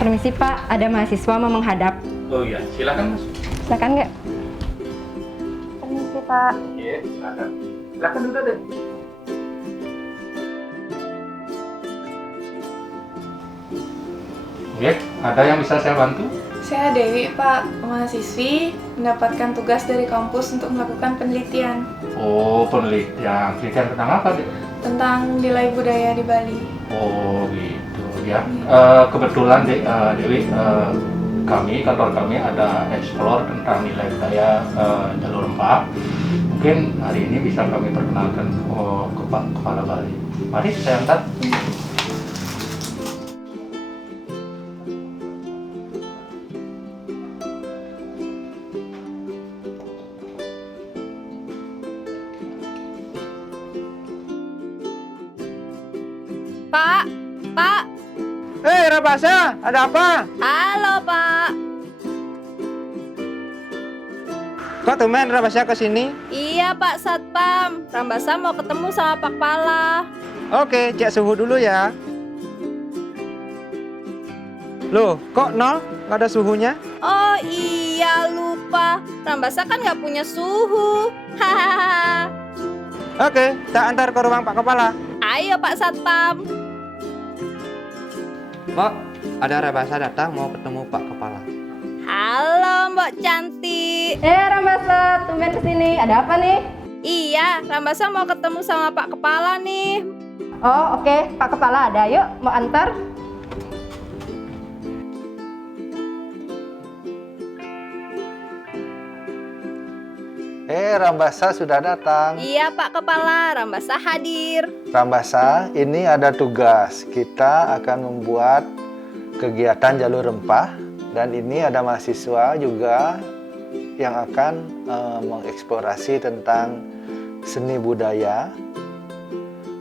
Permisi Pak, ada mahasiswa mau menghadap. Oh iya, silakan Mas. Silakan nggak? Permisi Pak. Iya, silakan. Silakan duduk deh. Oke, ada yang bisa saya bantu? Saya Dewi, Pak, mahasiswi mendapatkan tugas dari kampus untuk melakukan penelitian Oh, penelitian. Penelitian tentang apa, Dek? tentang nilai budaya di Bali. Oh, gitu ya. Kebetulan, Dewi, kantor kami ada explore tentang nilai budaya Jalur Rempah. Mungkin hari ini bisa kami perkenalkan ke Pak Kepala Bali. Mari saya antar. Pak, Pak, Hei Rabasa, ada apa? halo Pak. Kok tumben Rabasa ke sini? Iya Pak Satpam, Rambasa mau ketemu sama Pak Kepala. Oke, cek suhu dulu ya. Loh, kok nol? Nggak ada suhunya? Oh iya lupa, Rambasa kan nggak punya suhu. Hahaha. Oke, tak antar ke ruang Pak Kepala. Ayo Pak Satpam. Mbak, ada Rabasa datang mau ketemu Pak Kepala. Halo Mbak cantik. Rambasa, tumben kesini. Ada apa nih? Iya, Rambasa mau ketemu sama Pak Kepala nih. Oh, oke. Pak Kepala ada. Yuk, mau antar. Rambasa sudah datang. Iya Pak Kepala, Rambasa hadir. Rambasa, ini ada tugas. Kita akan membuat kegiatan jalur rempah dan ini ada mahasiswa juga yang akan mengeksplorasi tentang seni budaya.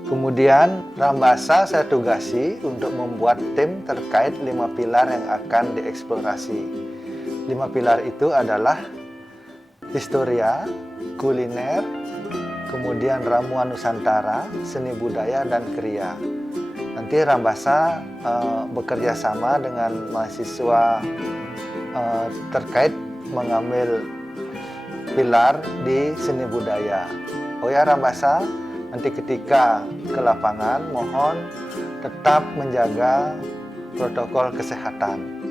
Kemudian Rambasa saya tugasi untuk membuat tim terkait 5 pilar yang akan dieksplorasi. 5 pilar itu adalah historia, kuliner, kemudian ramuan Nusantara, seni budaya, dan kriya. Nanti Rambasa bekerja sama dengan mahasiswa terkait mengambil pilar di seni budaya. Oh ya Rambasa, nanti ketika ke lapangan mohon tetap menjaga protokol kesehatan.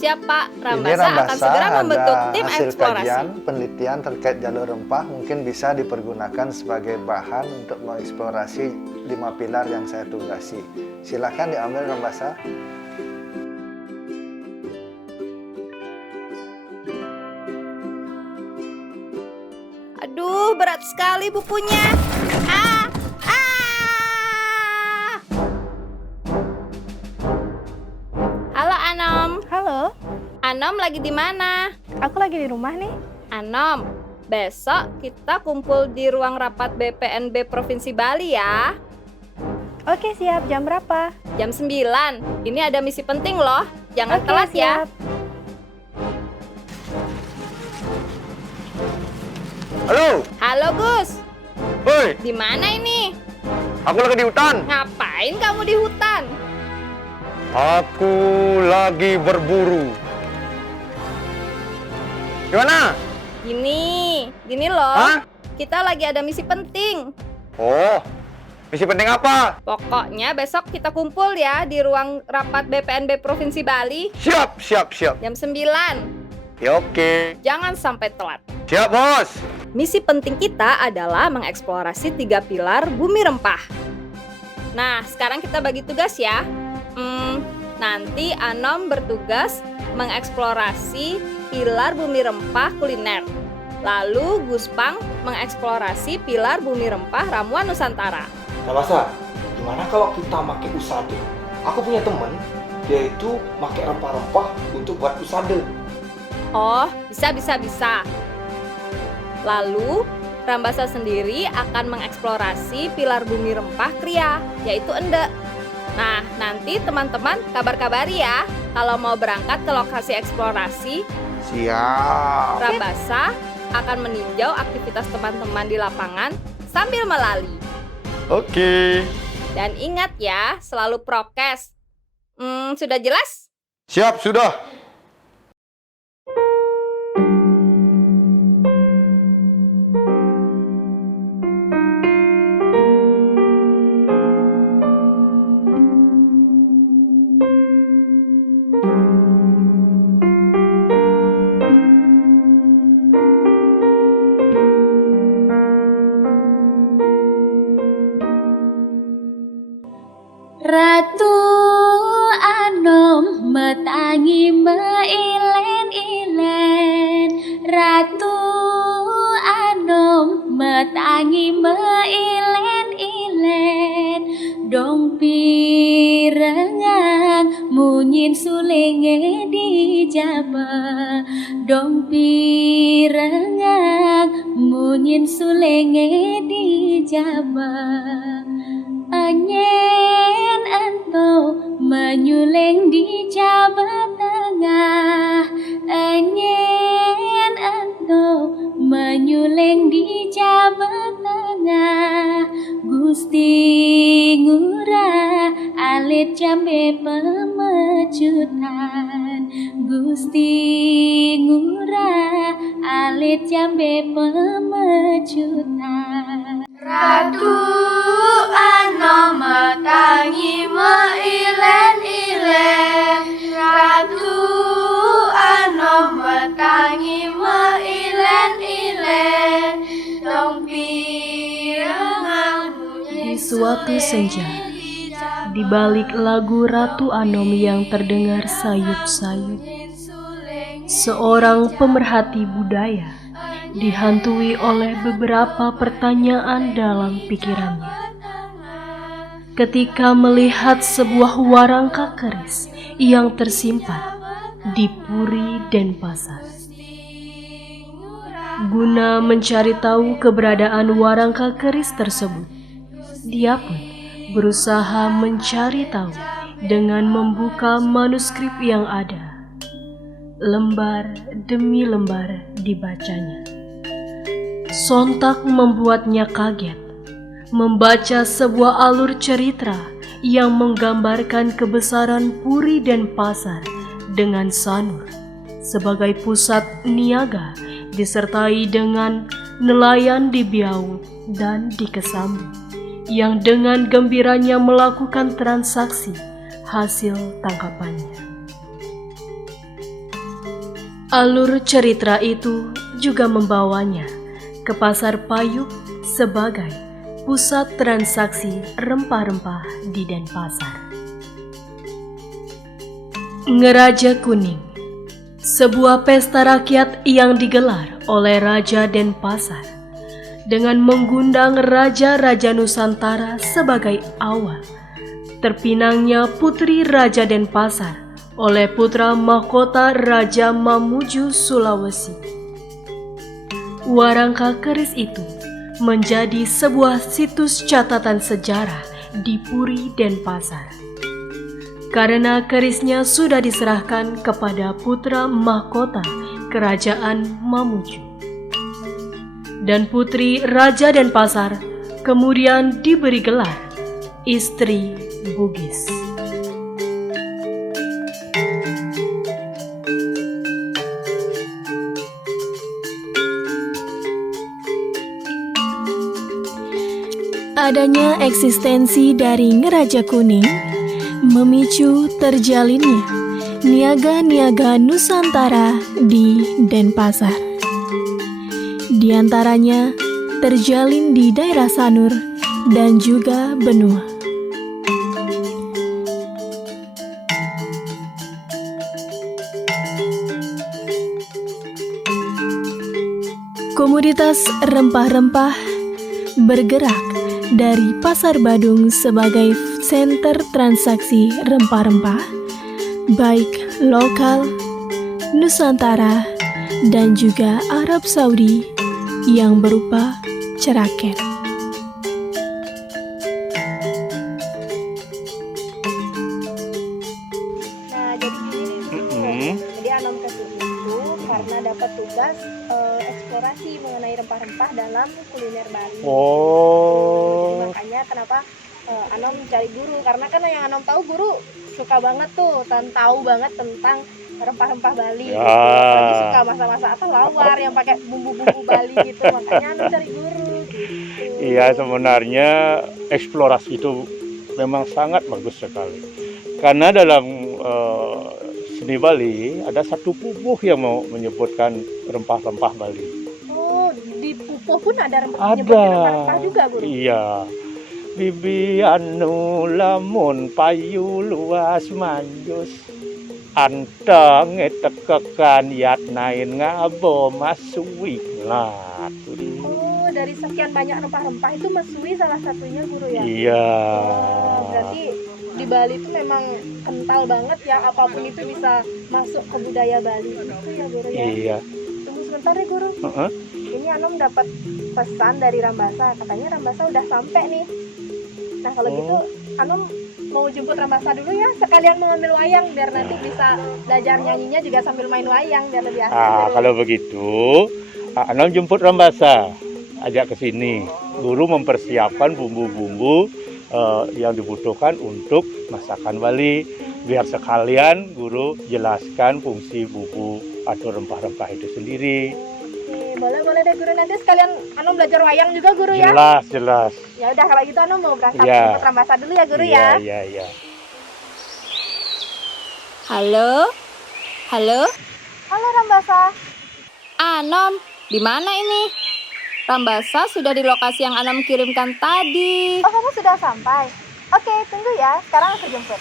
Siap Pak, Ini Rambasa akan segera membentuk tim hasil eksplorasi. kajian penelitian terkait jalur rempah mungkin bisa dipergunakan sebagai bahan untuk mengeksplorasi 5 pilar yang saya tugasi. Silakan diambil Rambasa. Aduh, berat sekali bukunya. Ah, ah. Halo Anom. Halo, Anom lagi di mana? aku lagi di rumah nih. Anom, besok kita kumpul di ruang rapat BPNB Provinsi Bali ya. Oke, siap. Jam berapa? Jam 9. Ini ada misi penting loh. Jangan Oke, telat ya. siap. Halo, Halo Gus. woi, Di mana ini? aku lagi di hutan. Ngapain kamu di hutan? Aku lagi berburu. Gimana? Gini loh. Hah? Kita lagi ada misi penting. Oh, misi penting apa? Pokoknya besok kita kumpul ya di ruang rapat BPNB Provinsi Bali Siap, siap, siap. jam 9. Ya oke. Jangan sampai telat. Siap, bos. Misi penting kita adalah mengeksplorasi 3 pilar bumi rempah. Nah, sekarang kita bagi tugas ya. Nanti Anom bertugas mengeksplorasi pilar bumi rempah kuliner. Lalu Guspang mengeksplorasi pilar bumi rempah ramuan Nusantara. Rambasa, gimana kalau kita pakai usade? Aku punya temen, dia itu pakai rempah-rempah untuk buat usade. Oh, bisa. Lalu, Rambasa sendiri akan mengeksplorasi pilar bumi rempah kriya, yaitu endek. Nah, nanti teman-teman kabar-kabari ya kalau mau berangkat ke lokasi eksplorasi. Siap. Rambasa akan meninjau aktivitas teman-teman di lapangan sambil melali. Oke. Dan ingat ya, selalu prokes. Sudah jelas? Siap, sudah. Ratu Anom metangi meilen-ilen. Ratu Anom metangi meilen-ilen. Dong pirengang munyin sulenge dijaba. Dong pirengang munyin sulenge dijaba. Anyen ento menyuleng di Jawa Tengah. Anyen ento menyuleng di Jawa Tengah. Gusti ngurah alit jambe pemecutan. Gusti ngurah alit jambe pemecutan. Ratu Anom metangi meilen-ilen. Ratu Anom metangi meilen-ilen. Dong pirengang Di suatu senja, di balik lagu Ratu Anom yang terdengar sayup-sayup, seorang pemerhati budaya dihantui oleh beberapa pertanyaan dalam pikirannya. Ketika melihat sebuah warangka keris yang tersimpan di Puri Denpasar. Guna mencari tahu keberadaan warangka keris tersebut, dia pun berusaha mencari tahu dengan membuka manuskrip yang ada. Lembar demi lembar dibacanya. Sontak membuatnya kaget membaca sebuah alur cerita yang menggambarkan kebesaran Puri Denpasar dengan Sanur sebagai pusat niaga disertai dengan nelayan di Biau dan di Kesambi yang dengan gembiranya melakukan transaksi hasil tangkapannya. Alur cerita itu juga membawanya ke Pasar Payuk sebagai pusat transaksi rempah-rempah di Denpasar. Ngeraja Kuning, sebuah pesta rakyat yang digelar oleh Raja Denpasar dengan mengundang raja-raja Nusantara sebagai awal terpinangnya Putri Raja Denpasar oleh putra mahkota Raja Mamuju Sulawesi. Warangka keris itu menjadi sebuah situs catatan sejarah di Puri Denpasar. Karena kerisnya sudah diserahkan kepada putra mahkota Kerajaan Mamuju. Dan Putri Raja Denpasar kemudian diberi gelar Istri Bugis. Adanya eksistensi dari Ngeraja Kuning memicu terjalinnya niaga-niaga Nusantara di Denpasar. Di antaranya terjalin di daerah Sanur dan juga benua. Komoditas rempah-rempah bergerak dari Pasar Badung sebagai senter transaksi rempah-rempah, baik lokal, Nusantara, dan juga Arab Saudi yang berupa ceraket. Nah, jadi gini nih, jadi Anom kesini itu karena dapat tugas eksplorasi mengenai rempah-rempah dalam kuliner Bali. Jadi makanya makanya kenapa Anom mencari guru, karena kan yang Anom tahu guru suka banget tuh tahu banget tentang rempah-rempah Bali. Ya. Lagi suka masa-masa apa lawar yang pakai bumbu-bumbu Bali gitu, makanya Anom cari guru. Gitu. Iya, sebenarnya eksplorasi itu memang sangat bagus sekali. Karena dalam seni Bali ada satu pupuh yang mau menyebutkan rempah-rempah Bali. Oh, di pupuh pun ada Ada. rempah-rempah juga, guru. Iya. Bibi anu lamun payu luas manjus anteng tekekan yat nain ngabo masui lat. Oh, dari sekian banyak rempah-rempah itu mesui salah satunya, guru ya? Iya. Oh, berarti di Bali itu memang kental banget ya, apapun itu bisa masuk ke budaya Bali gitu ya, guru ya? Iya. Tunggu sebentar ya, guru. Ini Anom dapat pesan dari Rambasa, katanya Rambasa udah sampai nih. Nah kalau gitu Anom mau jemput Rambasa dulu ya, sekalian mau ambil wayang biar nanti bisa belajar nyanyinya juga sambil main wayang biar lebih asik. Ah, Guru. kalau begitu, Anom jemput Rambasa, ajak ke sini. Guru mempersiapkan bumbu-bumbu yang dibutuhkan untuk masakan Bali. Biar sekalian guru jelaskan fungsi bumbu atau rempah-rempah itu sendiri. Boleh deh guru, nanti sekalian Anom belajar wayang juga, guru ya. Jelas. Ya udah kalau gitu Anom mau berangkat Ya. jemput Rambasa dulu ya, guru ya. Iya. Halo? Halo? Halo Rambasa. Anom, di mana ini? Rambasa sudah di lokasi yang Anom kirimkan tadi. Oh, kamu sudah sampai? Oke, tunggu ya, sekarang aku jemput.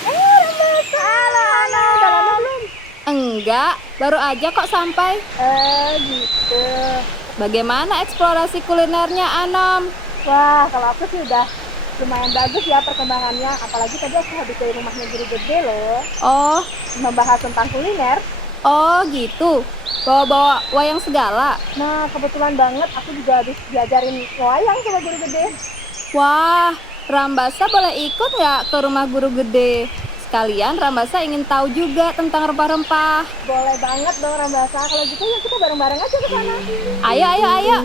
Rambasa. Halo. Udah lama belum? Enggak, baru aja kok sampai. Gitu. Bagaimana eksplorasi kulinernya, Anom? Wah, kalau aku sih udah lumayan bagus ya perkembangannya. Apalagi tadi aku habis dari rumahnya guru gede loh. Oh, Membahas tentang kuliner. oh gitu. Bawa-bawa wayang segala. Nah, kebetulan banget aku juga habis diajarin wayang sama guru gede. Wah, Rambasa boleh ikut nggak ke rumah guru gede? Sekalian Rambasa ingin tahu juga tentang rempah-rempah. Boleh banget dong Rambasa. Kalau gitu ya kita bareng-bareng aja ke sana. Ayo.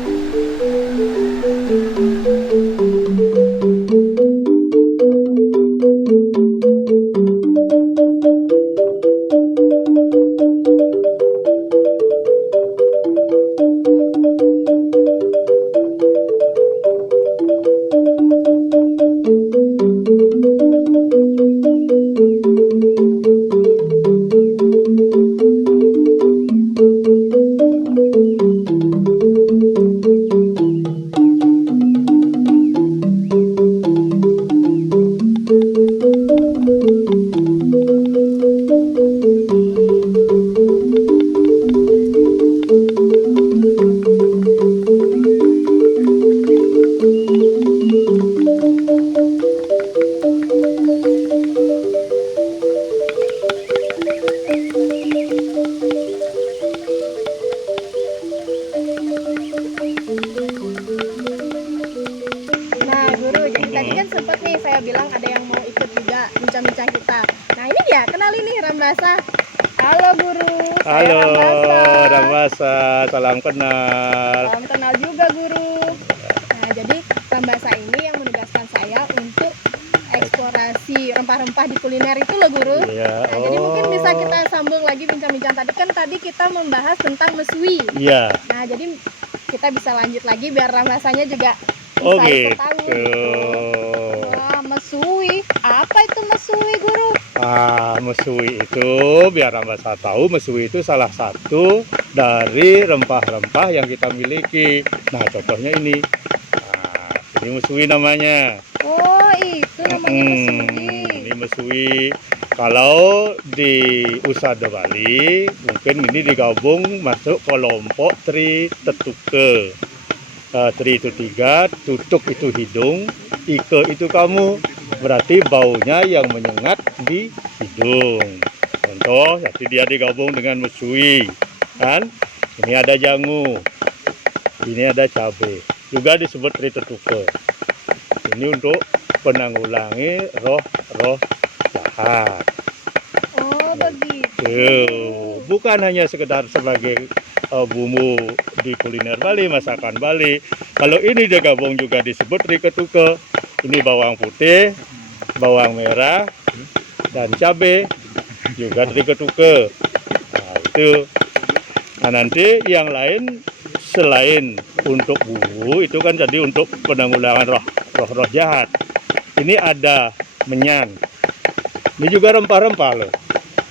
Nah guru, jadi tadi kan sempet nih saya bilang ada yang mau ikut juga bincang-bincang kita. Nah ini dia, kenalin nih Rambasa. Halo guru, saya Halo, Rambasa. Rambasa, salam kenal. Salam kenal juga guru. Nah jadi Rambasa ini yang menugaskan saya untuk eksplorasi rempah-rempah di kuliner itu loh guru. Iya. Nah, jadi mungkin bisa kita sambung lagi bincang-bincang tadi kan kita membahas tentang mesui. Iya. Nah jadi kita bisa lanjut lagi biar Rambasanya juga Oh bisa ikut gitu. tahu gitu. Wah, mesui. Apa itu mesui, guru? Mesui itu biar Rambasa tahu, mesui itu salah satu dari rempah-rempah yang kita miliki. Nah, contohnya ini. Ini mesui namanya. Oh, itu namanya mesui. Ini mesui. Kalau di Usada Bali, mungkin ini digabung masuk kelompok Tri Tetuke. Tri itu 3, tutuk itu hidung, ike itu kamu. Berarti baunya yang menyengat di hidung. Contoh, jadi dia digabung dengan mesui. Kan? Ini ada jangu. Ini ada cabai. Juga disebut Tri Tetuke. Ini untuk penanggulangi roh-roh jahat. Oh, begitu. Bukan hanya sekedar sebagai bumbu di kuliner Bali, masakan Bali. Kalau ini digabung juga disebut riketuke. Ini bawang putih, bawang merah, dan cabai juga riketuke. Nah, itu. Nah, nanti yang lain selain untuk bumbu itu kan jadi untuk penanggulangan roh jahat. Ini ada menyan. Ini juga rempah-rempah loh.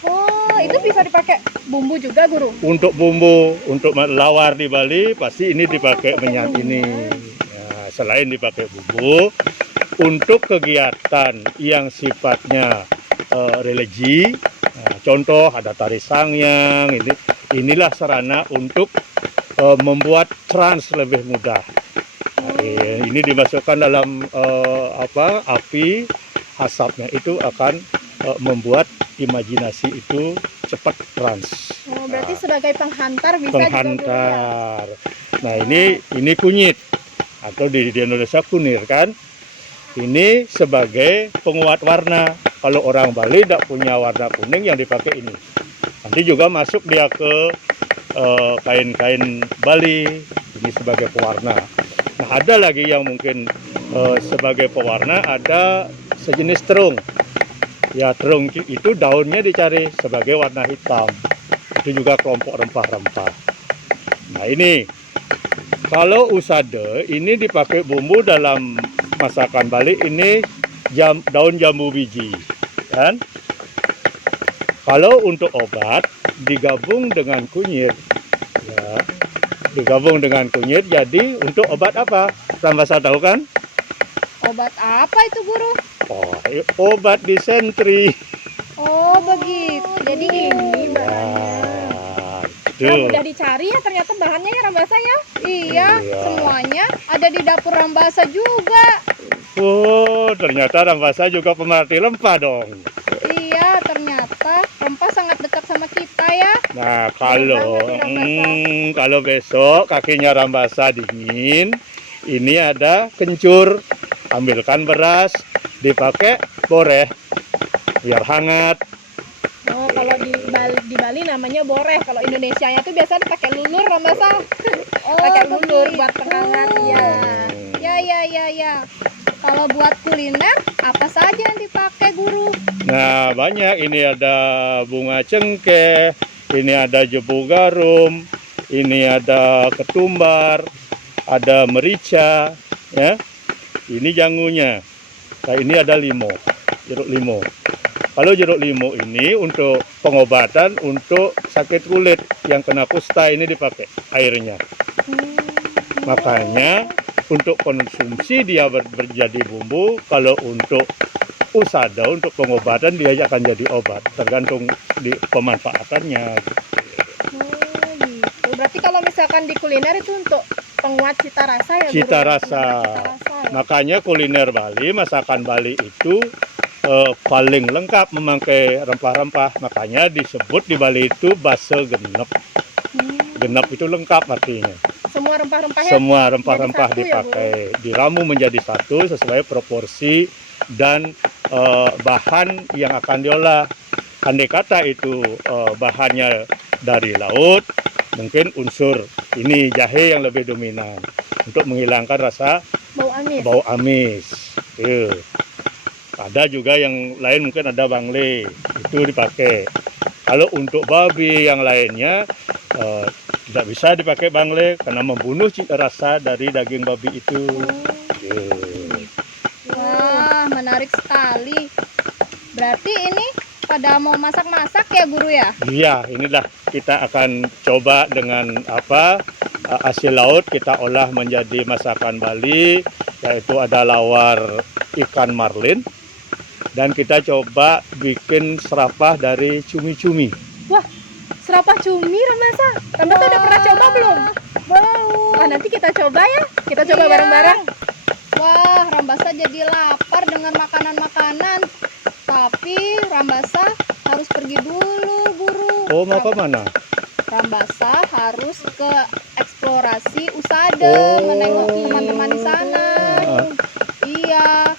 Oh, itu bisa dipakai bumbu juga, Guru? Untuk bumbu, untuk lawar di Bali pasti ini dipakai menyan ini. Nah, selain dipakai bumbu, untuk kegiatan yang sifatnya religi, nah, contoh ada tari sangyang, inilah sarana untuk membuat trans lebih mudah. Nah, ini dimasukkan dalam api, asapnya itu akan membuat imajinasi itu cepat trans. Oh, berarti sebagai penghantar bisa penghantar. Nah, ini kunyit atau di Indonesia kunir kan. Ini sebagai penguat warna. Kalau orang Bali tidak punya warna kuning yang dipakai ini. Nanti juga masuk dia ke kain-kain Bali. Ini sebagai pewarna. Nah, ada lagi yang mungkin sebagai pewarna, ada sejenis terung. Ya, terung itu daunnya dicari sebagai warna hitam. Itu juga kelompok rempah-rempah. Nah, ini kalau usade ini dipakai bumbu dalam masakan Bali, ini daun jambu biji kan. Kalau untuk obat digabung dengan kunyit, ya, digabung dengan kunyit jadi untuk obat apa? Rambasa tahu kan? Obat apa itu, Guru? Oh, obat disentri. Oh, begitu. Jadi ini bahannya. Nah, mudah dicari ya ternyata bahannya ya, Rambasa ya. Iya, semuanya ada di dapur Rambasa juga. Oh, ternyata Rambasa juga pemerhati rempah dong. Iya, ternyata rempah sangat dekat sama kita ya. Nah, kalau besok kakinya Rambasa dingin, ini ada kencur. Ambilkan beras, dipakai boreh biar hangat. Oh, kalau di Bali namanya boreh. Kalau Indonesianya tuh biasa dipakai lulur, Rambasa. Oh, pakai lulur buat penghangat ya. Ya. Kalau buat kuliner apa saja yang dipakai, Guru? Nah, banyak. Ini ada bunga cengkeh, ini ada jebu garum, ini ada ketumbar, ada merica, ya. Ini jangunya. Nah, ini ada jeruk limau. Kalau jeruk limau ini untuk pengobatan untuk sakit kulit yang kena kusta, ini dipakai airnya. Makanya untuk konsumsi dia menjadi bumbu. Kalau untuk usada, untuk pengobatan dia akan jadi obat, tergantung di pemanfaatannya. Gitu. Berarti kalau misalkan di kuliner itu untuk penguat cita rasa ya, Guru? Cita rasa. Makanya kuliner Bali, masakan Bali itu paling lengkap memakai rempah-rempah. Makanya disebut di Bali itu basa genep. Genep itu lengkap artinya. Semua rempah-rempahnya? Semua rempah-rempah dipakai. Ya, diramu menjadi satu sesuai proporsi dan bahan yang akan diolah. Andai kata itu bahannya dari laut, mungkin unsur ini jahe yang lebih dominan untuk menghilangkan rasa bau amis. Ada juga yang lain, mungkin ada bangle, itu dipakai. Kalau untuk babi yang lainnya tidak bisa dipakai bangle karena membunuh cita rasa dari daging babi itu. Wah, menarik sekali. Berarti ini pada mau masak-masak ya, Guru ya? Iya, inilah kita akan coba dengan hasil laut kita olah menjadi masakan Bali, yaitu ada lawar ikan marlin, dan kita coba bikin serapah dari cumi-cumi. Wah, serapah cumi, Rambasa. Rambasa udah pernah coba belum? Belum. Nah, nanti kita coba ya. Kita coba bareng-bareng. Wah, Rambasa jadi lapar dengan makanan-makanan. Tapi Rambasa harus pergi dulu, Guru. Oh, mau ke mana? Rambasa harus ke eksplorasi usada, menengok teman-teman di sana. Iya.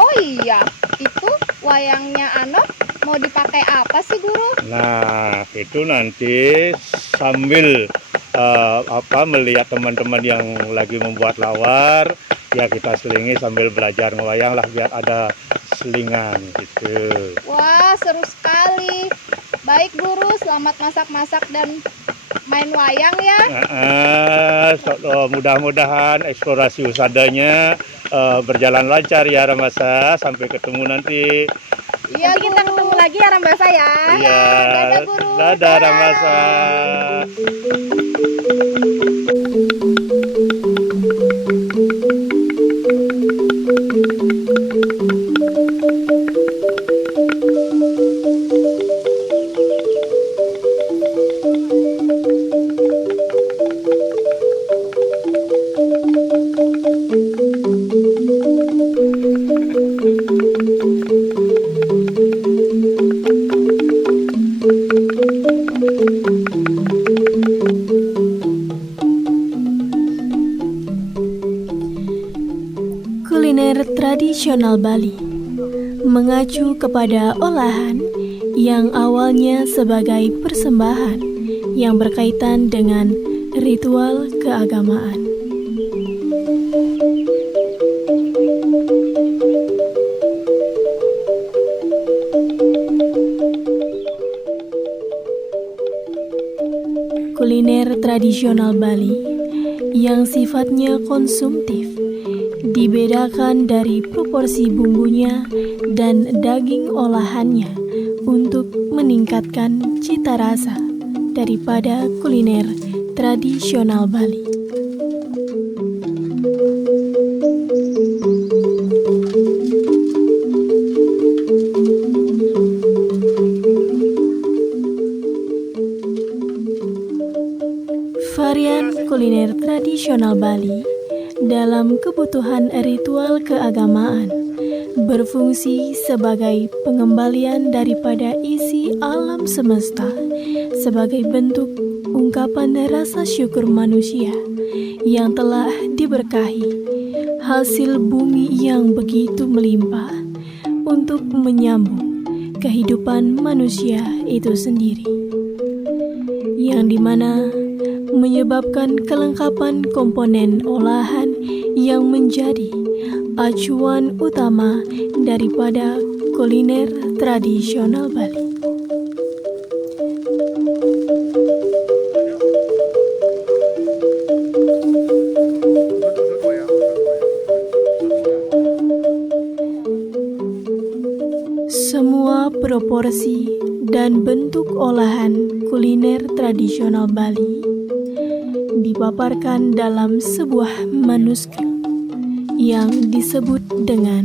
Oh iya, itu wayangnya Anom mau dipakai apa sih, Guru? Nah, itu nanti sambil melihat teman-teman yang lagi membuat lawar, ya kita selingi sambil belajar ngewayang lah biar ada selingan gitu. Wah, seru sekali. Baik guru, selamat masak-masak dan main wayang ya. Mudah-mudahan eksplorasi usadanya berjalan lancar ya Ramasa. Sampai ketemu nanti. Iya, Nanti kita ketemu lagi ya Rambasa ya. Iya. Dadah, guru. Dadah Ramasa. Kuliner tradisional Bali mengacu kepada olahan yang awalnya sebagai persembahan yang berkaitan dengan ritual keagamaan. Kuliner tradisional Bali yang sifatnya konsumtif dibedakan dari proporsi bumbunya dan daging olahannya untuk meningkatkan cita rasa daripada kuliner tradisional Bali. Varian kuliner tradisional Bali dalam kebutuhan ritual keagamaan berfungsi sebagai pengembalian daripada isi alam semesta sebagai bentuk ungkapan rasa syukur manusia yang telah diberkahi hasil bumi yang begitu melimpah untuk menyambung kehidupan manusia itu sendiri, yang dimana menyebabkan kelengkapan komponen olahan yang menjadi acuan utama daripada kuliner tradisional Bali. Semua proporsi dan bentuk olahan kuliner tradisional Bali dipaparkan dalam sebuah manuskrip yang disebut dengan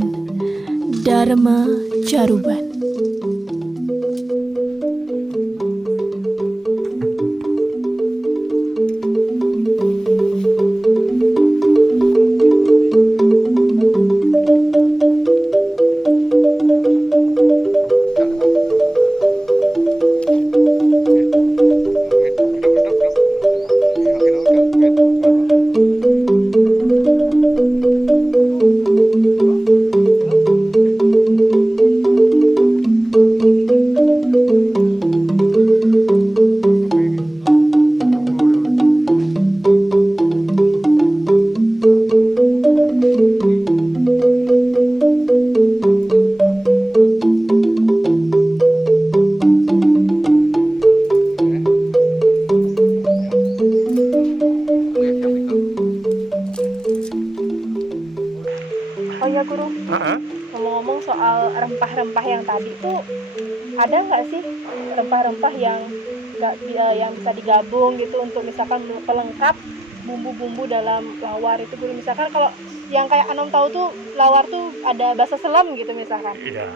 Dharma Caruban. Oh ya guru, ngomong-ngomong soal rempah-rempah yang tadi tuh, ada nggak sih rempah-rempah yang yang bisa digabung gitu untuk misalkan pelengkap bumbu-bumbu dalam lawar itu guru? Misalkan kalau yang kayak Anom tahu tuh lawar tuh ada basa selam gitu misalkan. Iya,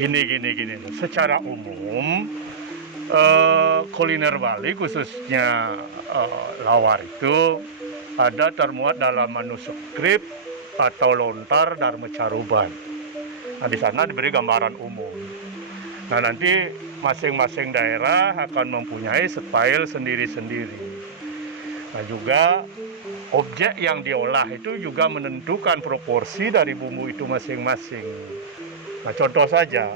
gini. Secara umum kuliner Bali khususnya lawar itu ada termuat dalam manuskrip atau lontar Dharma Caruban. Nah, di sana diberi gambaran umum. Nah, nanti masing-masing daerah akan mempunyai style sendiri-sendiri. Nah, juga objek yang diolah itu juga menentukan proporsi dari bumbu itu masing-masing. Nah, contoh saja,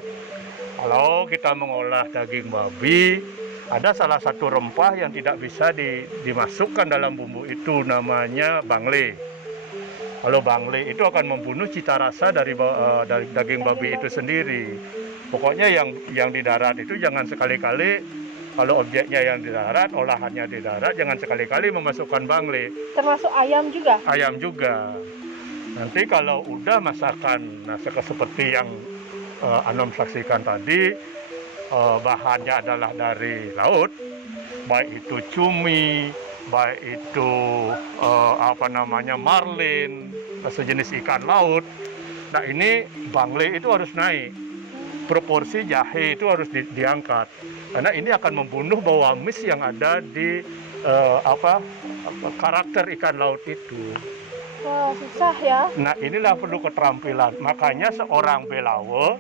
kalau kita mengolah daging babi, ada salah satu rempah yang tidak bisa dimasukkan dalam bumbu itu, namanya bangle. Kalau bangle itu akan membunuh cita rasa dari daging babi itu sendiri. Pokoknya yang di darat itu jangan sekali-kali, kalau objeknya yang di darat, olahannya di darat, jangan sekali-kali memasukkan bangle. Termasuk ayam juga? Ayam juga. Nanti kalau udah masakan, seperti yang Anom saksikan tadi, bahannya adalah dari laut, baik itu cumi, baik itu marlin, sejenis ikan laut. Nah ini bangle itu harus naik, proporsi jahe itu harus diangkat, karena ini akan membunuh bau amis yang ada di karakter ikan laut itu. Wah, susah ya. Nah inilah perlu keterampilan, makanya seorang belawo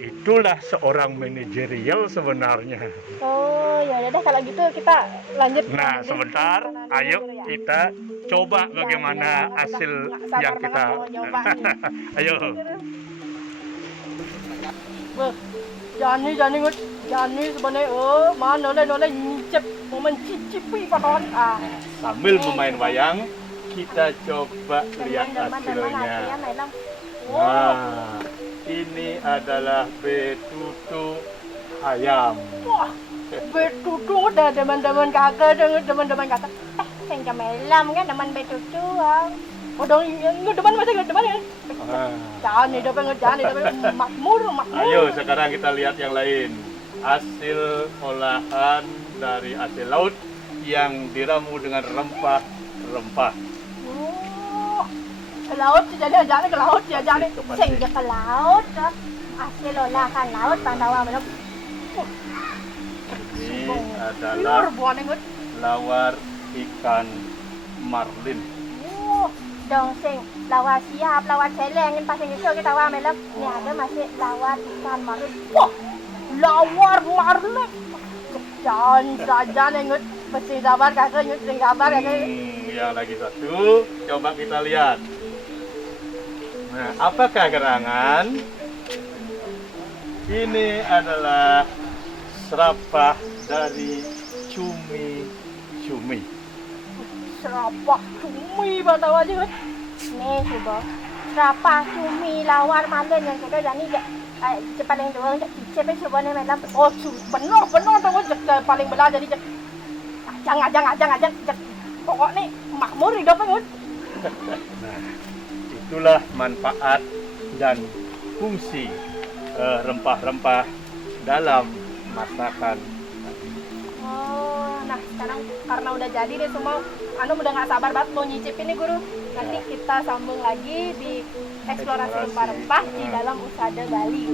itulah seorang manajerial sebenarnya. Oh ya udah kalau gitu kita lanjut. Nah sebentar, ayo kita coba bagaimana hasil yang kita. Ayo. Jani sebenarnya mana noleh nyicip mau mencicipi paton. Sambil bermain wayang, kita coba lihat hasilnya. Nah, ini adalah betutu ayam. Wah, betutu dah teman-teman kakak. Yang kemelam kan teman betutu. Oh dong, ngedepan masih ngedepan ya? Jangan makmur. Ayo sekarang kita lihat yang lain. Hasil olahan dari hasil laut yang diramu dengan rempah-rempah. Laut jadi ke laut ya, jadi senja ke laut, hasil olahan laut Pandawa belum. Ini adalah lawar ikan marlin. Dong sing lawar siap, lawar celeng kan pasang itu kita wa melem. Ini ada masih lawar ikan marlin. Wah, lawar marlin. Jangan ingat bersih sabar kakak, ingat sing sabar kakak. Yang lagi satu, coba kita lihat. Nah, apakah gerangan? Ini adalah serapah dari cumi. Serapah cumi batau aja kan? Nih coba, serapah cumi lawar marlin yang kita jadi paling dua siapa coba nih melam. Oh benar tuh paling belah jadi ajang. Pokoknya makmur hidupnya. Nah, itulah manfaat dan fungsi rempah-rempah dalam masakan. Oh, nah sekarang karena udah jadi nih semua, udah nggak sabar banget mau nyicipin nih guru. Nanti kita sambung lagi di eksplorasi rempah-rempah di dalam Usada Bali.